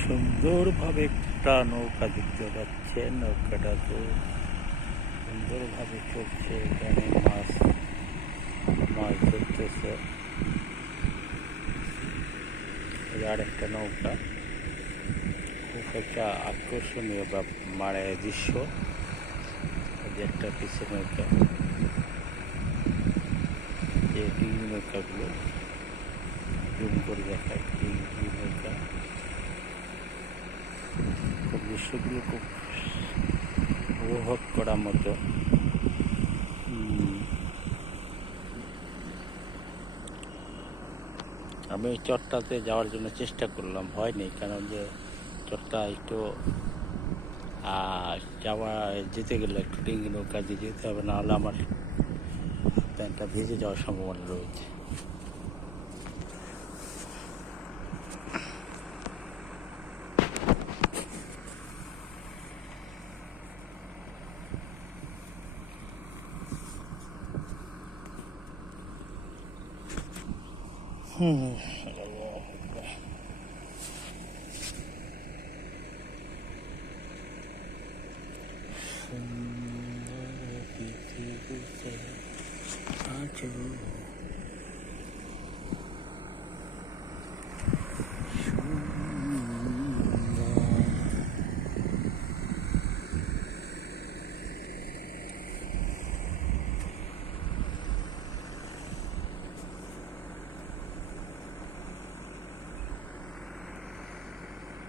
সুন্দরভাবে একটা নৌকা দেখতে পাচ্ছে, নৌকাটা তো সুন্দরভাবে চলছে। এখানে মাছ মাছ ধরতেছে। আর একটা নৌকা, খুব একটা আকর্ষণীয় বা মানে দৃশ্য। যে একটা পিছে নৌকা, যে ডিঙি নৌকাগুলো জুম করে দেখায়, ডিঙি নৌকা। খুব দৃশ্যগুলো খুব উপভোগ করার মতো। আমি চরটাতে যাওয়ার জন্য চেষ্টা করলাম, হয়নি। কারণ যে চরটা একটু যেতে গেলে একটু ডিঙি নৌকা দিয়ে যেতে হবে, নাহলে আমার প্যান্টটা ভিজে যাওয়ার সম্ভাবনা রয়েছে। সুন্দর পৃথিবীতে আছো।